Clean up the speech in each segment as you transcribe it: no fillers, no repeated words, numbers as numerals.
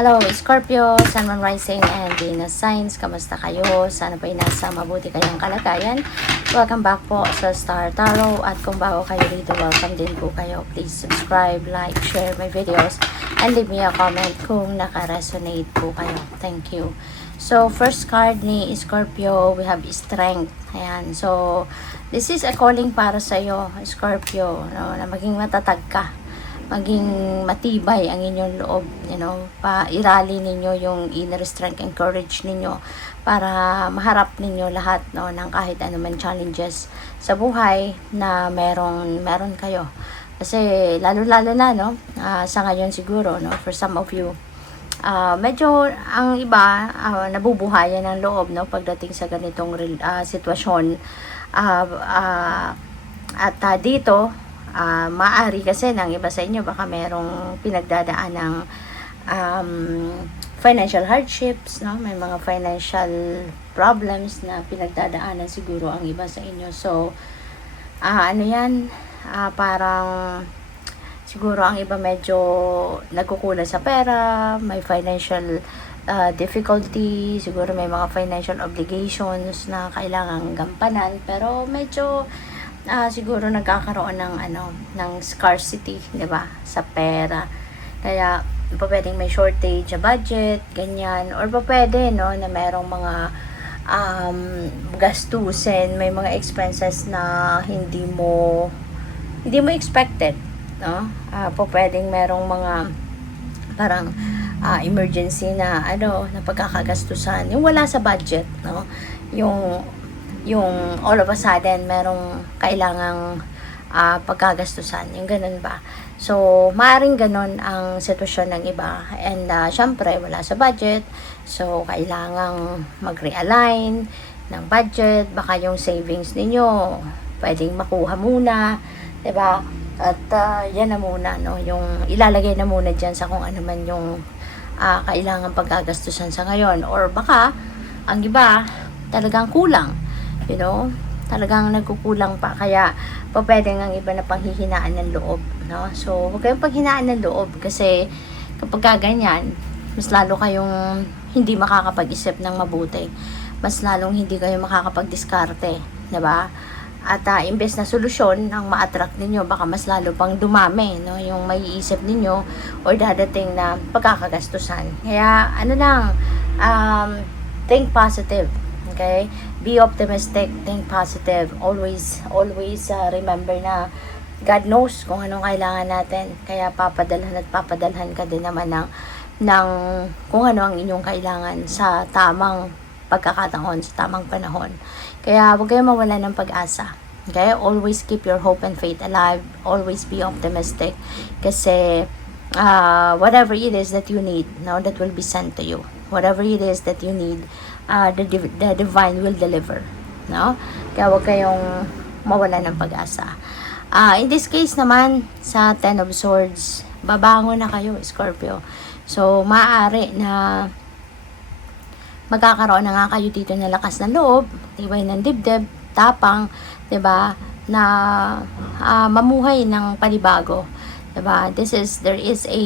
Hello, Scorpio, Sun, Moon, Rising, and Venus Signs. Kamusta kayo? Sana po'y nasa mabuti kayong kalagayan. Welcome back po sa Star Tarot. At kung bago kayo dito, welcome din po kayo. Please subscribe, like, share my videos, and leave me a comment kung naka-resonate po kayo. Thank you. So, first card ni Scorpio, we have Strength. Ayan. So, this is a calling para sa iyo, Scorpio, no, na maging matatag ka, maging matibay ang inyong loob, pairali ninyo yung inner strength and courage ninyo para maharap ninyo lahat, no, ng kahit anuman challenges sa buhay na meron kayo. Kasi lalo na, no, sa ngayon siguro, no, for some of you, medyo ang iba nabubuhayan ng loob, no, pagdating sa ganitong sitwasyon, at dito maaari kasi ng iba sa inyo baka merong pinagdadaan ng financial hardships, no? May mga financial problems na pinagdadaanan siguro ang iba sa inyo. So, parang siguro ang iba medyo nagkukulang sa pera, may financial difficulty, siguro may mga financial obligations na kailangang gampanan, pero medyo siguro nagkakaroon ng scarcity, 'di ba, sa pera. Kaya pwedeng may shortage sa budget, ganyan, or pwede, no, na merong mga gastusin, may mga expenses na hindi mo expected, no? Pwedeng merong mga parang emergency na na pagkakagastusan, yung wala sa budget, no? Yung all of a sudden merong kailangang pagkagastusan, yung ganun ba. So, maaaring ganun ang sitwasyon ng iba, and syempre wala sa budget, so kailangang mag-realign ng budget, baka yung savings ninyo pwedeng makuha muna, 'di ba? At yan na muna, no, yung ilalagay na muna diyan sa kung ano man yung kailangang pagkagastusan sa ngayon, or baka ang iba talagang kulang, talagang nagkukulang pa, kaya pwede ang iba na panghihinaan ng loob, no? So, huwag kayong panghinaan ng loob, kasi kapag ganyan, mas lalo kayong hindi makakapag-isip ng mabuti, mas lalong hindi kayo makakapag-diskarte, 'di ba? At imbes na solusyon ang ma-attract ninyo, baka mas lalo pang dumami, no, yung maiisip ninyo or dadating na pagkakagastusan. Kaya think positive. Okay? Be optimistic, think positive. Always remember na God knows kung anong kailangan natin. Kaya papadalhan ka din naman ng kung ano ang inyong kailangan sa tamang pagkakataon, sa tamang panahon. Kaya huwag kayong mawala ng pag-asa. Okay? Always keep your hope and faith alive. Always be optimistic. Kasi whatever it is that you need, no, that will be sent to you. Whatever it is that you need, the divine will deliver, no? Kaya huwag kayong mawala ng pag-asa. In this case naman, sa Ten of Swords, babangon na kayo, Scorpio. So, maaari na magkakaroon na nga kayo dito ng lakas ng loob, tibay ng dibdib, tapang, 'di ba, na mamuhay ng panibago, 'di ba? There is a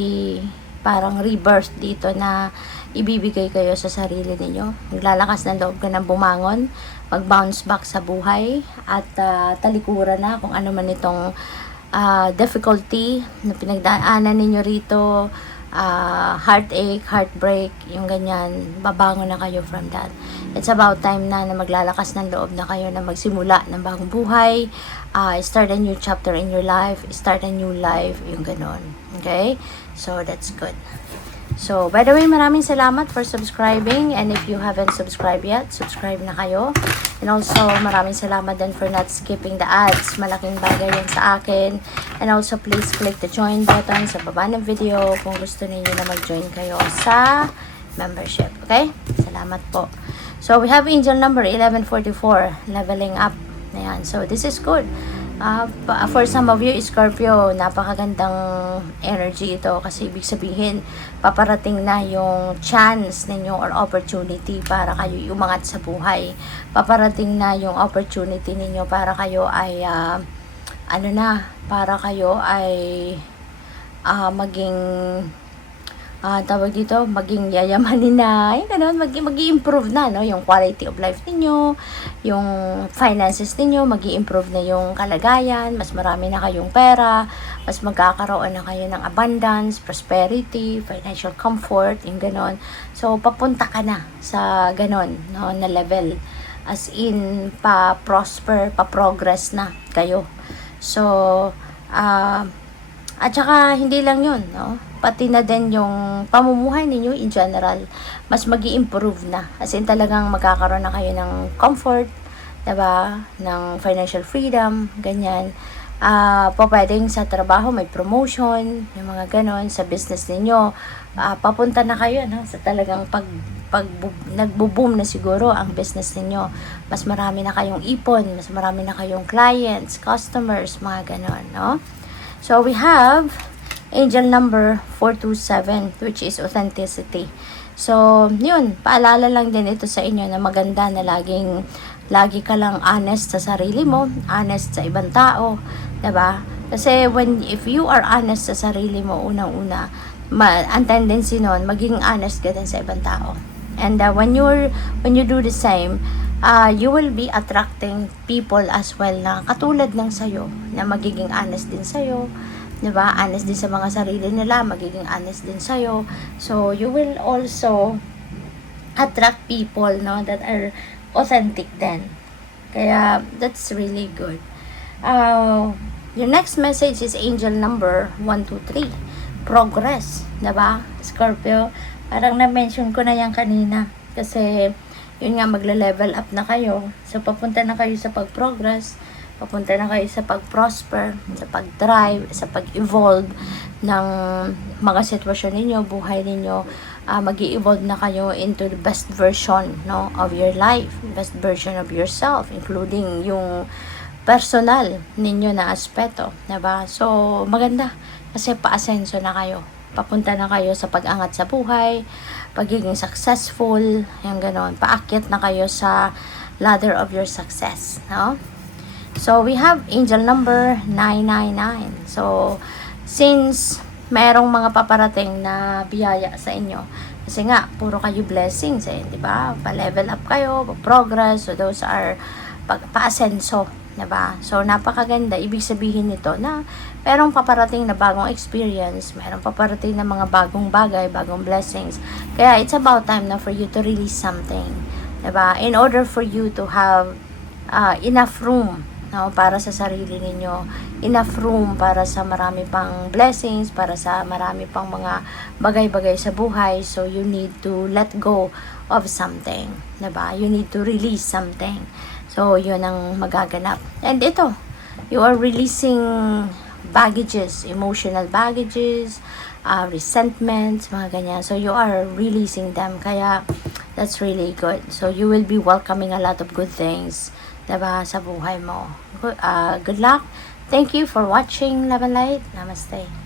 parang rebirth dito na ibibigay kayo sa sarili ninyo. Maglalakas ng loob ka ng bumangon, mag-bounce back sa buhay, at talikuran na kung ano man itong difficulty na pinagdaanan ninyo rito, heartache, heartbreak, yung ganyan, babangon na kayo from that. It's about time na maglalakas ng loob na kayo na magsimula ng bagong buhay, start a new chapter in your life, start a new life, yung ganon. Okay? So, that's good. So, by the way, maraming salamat for subscribing, and if you haven't subscribed yet, subscribe na kayo. And also, maraming salamat din for not skipping the ads. Malaking bagay yan sa akin. And also, please click the join button sa baba ng video kung gusto niyo na mag-join kayo sa membership. Okay? Salamat po. So, we have angel number 1144, leveling up. Ayan. So, this is good. For some of you, Scorpio, napakagandang energy ito, kasi ibig sabihin paparating na yung chance ninyo or opportunity para kayo umangat sa buhay. Paparating na yung opportunity ninyo para kayo ay para kayo ay maging tawag dito, maging yayamanin na, yung ganun, mag-i-improve na, no, yung quality of life ninyo, yung finances ninyo, mag-i-improve na yung kalagayan, mas marami na kayong pera, mas magkakaroon na kayo ng abundance, prosperity, financial comfort, yung ganun. So, papunta ka na sa ganun, no, na level. As in, pa-prosper, pa-progress na kayo. So, at saka, hindi lang yun, no? Pati na din yung pamumuhay ninyo in general, mas mag-i-improve na. As in, talagang magkakaroon na kayo ng comfort, diba? Ng financial freedom, ganyan. Pwedeng sa trabaho, may promotion, yung mga ganon, sa business ninyo. Papunta na kayo, no? Sa talagang nagbo-boom na siguro ang business ninyo. Mas marami na kayong ipon, mas marami na kayong clients, customers, mga ganon, no? So, we have angel number 427, which is authenticity. So, yun, paalala lang din ito sa inyo na maganda na lagi ka lang honest sa sarili mo, honest sa ibang tao, diba? Kasi if you are honest sa sarili mo, unang-una, ang tendency nun, maging honest ka din sa ibang tao. And when you do the same, you will be attracting people as well na katulad ng sayo, na magiging honest din sayo, diba? Honest din sa mga sarili nila, magiging honest din sa'yo. So, you will also attract people, no, that are authentic then. Kaya, that's really good. Your next message is angel number 123. Progress, diba? Scorpio, parang na-mention ko na yan kanina. Kasi, yun nga, magle-level up na kayo. So, papunta na kayo sa pag-progress. Papunta na kayo sa pag-prosper, sa pag-thrive, sa pag-evolve ng mga sitwasyon ninyo, buhay ninyo. Mag-i-evolve na kayo into the best version, no, of your life, best version of yourself, including yung personal ninyo na aspeto, diba? So, maganda kasi pa-asenso na kayo. Papunta na kayo sa pag-angat sa buhay, pagiging successful, yung ganon. Paakyat na kayo sa ladder of your success, no? So, we have angel number 999. So, since mayroong mga paparating na biyaya sa inyo, kasi nga, puro kayo blessings eh, di ba? Pa-level up kayo, pa-progress, so those are pa-asenso, di ba? So, napakaganda. Ibig sabihin nito na mayroong paparating na bagong experience, mayroong paparating na mga bagong bagay, bagong blessings. Kaya, it's about time na for you to release something, di ba? In order for you to have enough room, no, para sa sarili ninyo, enough room para sa marami pang blessings, para sa marami pang mga bagay-bagay sa buhay. So, you need to let go of something, diba? You need to release something. So, yun ang magaganap. And ito, you are releasing baggages, emotional baggages, resentments, mga ganyan. So, you are releasing them. Kaya, that's really good. So, you will be welcoming a lot of good things, diba, sa buhay mo. Good luck. Thank you for watching, Love and Light. Namaste.